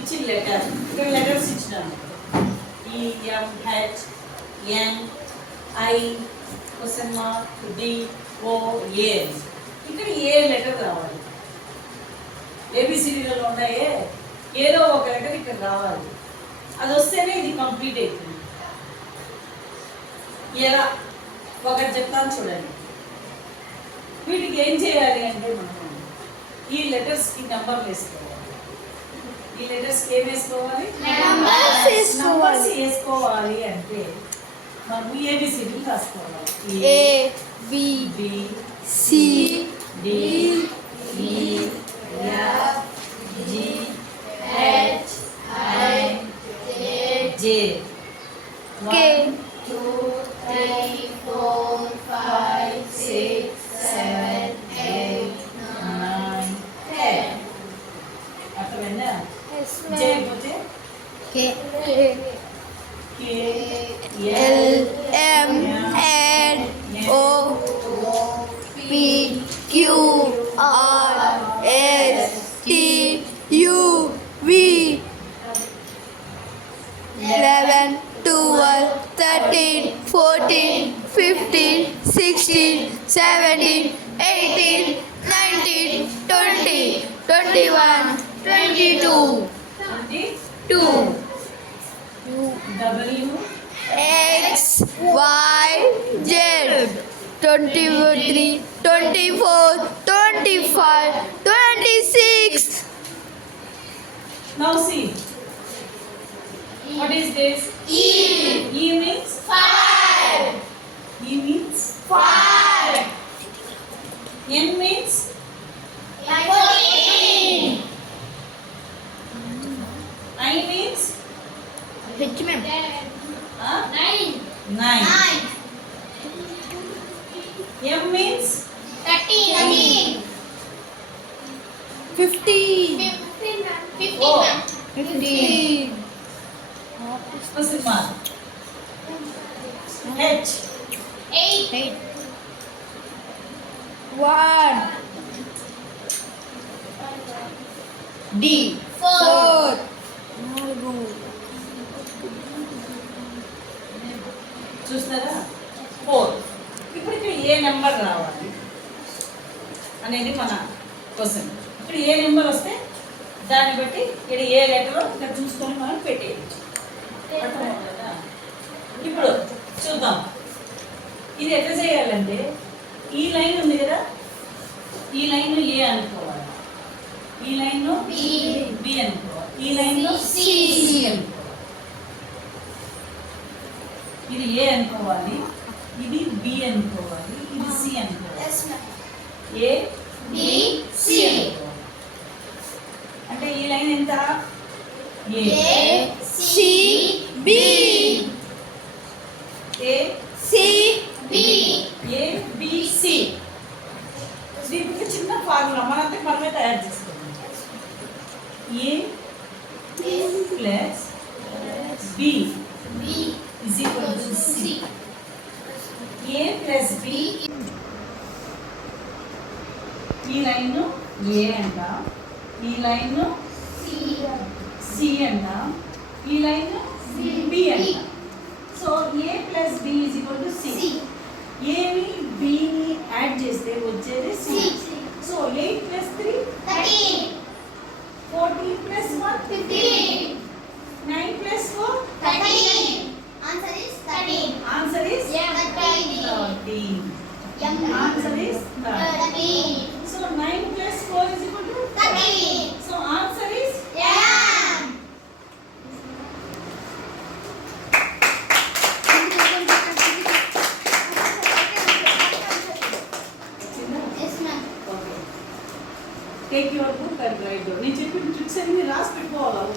ఇచ్చిన లెటర్ ఇక్కడ లెటర్స్ ఇచ్చినాను EMHNI క్వశ్చన్ మార్క్ DOA ఇక్కడ ఏ లెటర్ రావాలి. ABCDలలో ఉన్నాయే ఏదో ఒక లెటర్ ఇక్కడ రావాలి. అది వస్తేనే ఇది కంప్లీట్ అవుతుంది. ఎలా ఒకటి చెప్తాను చూడండి. వీటికి ఏం చేయాలి అంటే మనం ఈ లెటర్స్కి నెంబర్లు వేసుకోవాలి. ఈ లెటర్స్కి ఏం వేసుకోవాలి? నెంబర్స్ వేసుకోవాలి అంటే మనం ABCD రాసుకోవాలి. ABCDEFGHIJ 1 2 3 4 5 6 7 8 9 10 అర్థమైందా? J పోతే KLMNOPQRSTUV 11 12 13 14 15 16 17 18 19 20 21 22 2 W X Y Z 23 24 25 26. Now see. What is this? E E means 5. E means 5. N means 14. I means H ma'am. 9. 9. M means 13. 15. 15. Oh. 15. Question mark. H 8. 1. D 4. చూస్తారా 4. ఇప్పుడు ఇక్కడ ఏ నెంబర్ రావాలి అనేది మన క్వశ్చన్. ఇక్కడ ఏ నెంబర్ వస్తే దాన్ని బట్టి ఇక్కడ ఏ లెటర్ ఇక్కడ చూసుకొని మనం పెట్టేయచ్చు. అర్థమవుతుంది కదా? ఇప్పుడు చూద్దాం ఇది ఎట్లా చేయాలంటే ఈ లైన్ ఉంది కదా, ఈ లైన్ ఏ అనుకోవాలి, ఈ లైన్ బి అనుకోవాలి, ఈ లైన్ సి అనుకోవాలి. ఇది ఏ అనుకోవాలి, ఇది బి అనుకోవాలి, ఇది సి అనుకోవాలి. ఏ బి సి అనుకోవాలి. అంటే ఈ లైన్ ఎంత? A C B A C B A B C. దీనికి చిన్న ఫార్ములా మనంతా మనమే తయారు చేసుకుంటాం. A plus B is equal to C. A plus B. ఈ లైన్ ఏ అంట, ఈ లైన్ సి అంట, ఈ లైన్ బి అంట. So A plus B is equal to C. ఏని బిని యాడ్ చేస్తే వచ్చేది C. So 8 plus 3 13. 14 plus 1 15. 9 plus 4 13. Answer is 13. Answer is 13. 13. Answer is 13. So 9 plus 4 is equal to 13. So answer is M. Yes, ma'am. okay. Take your book and write down. నేను చెప్పిన ట్రిక్స్ అన్ని రాసి పెట్టుకోవాలి.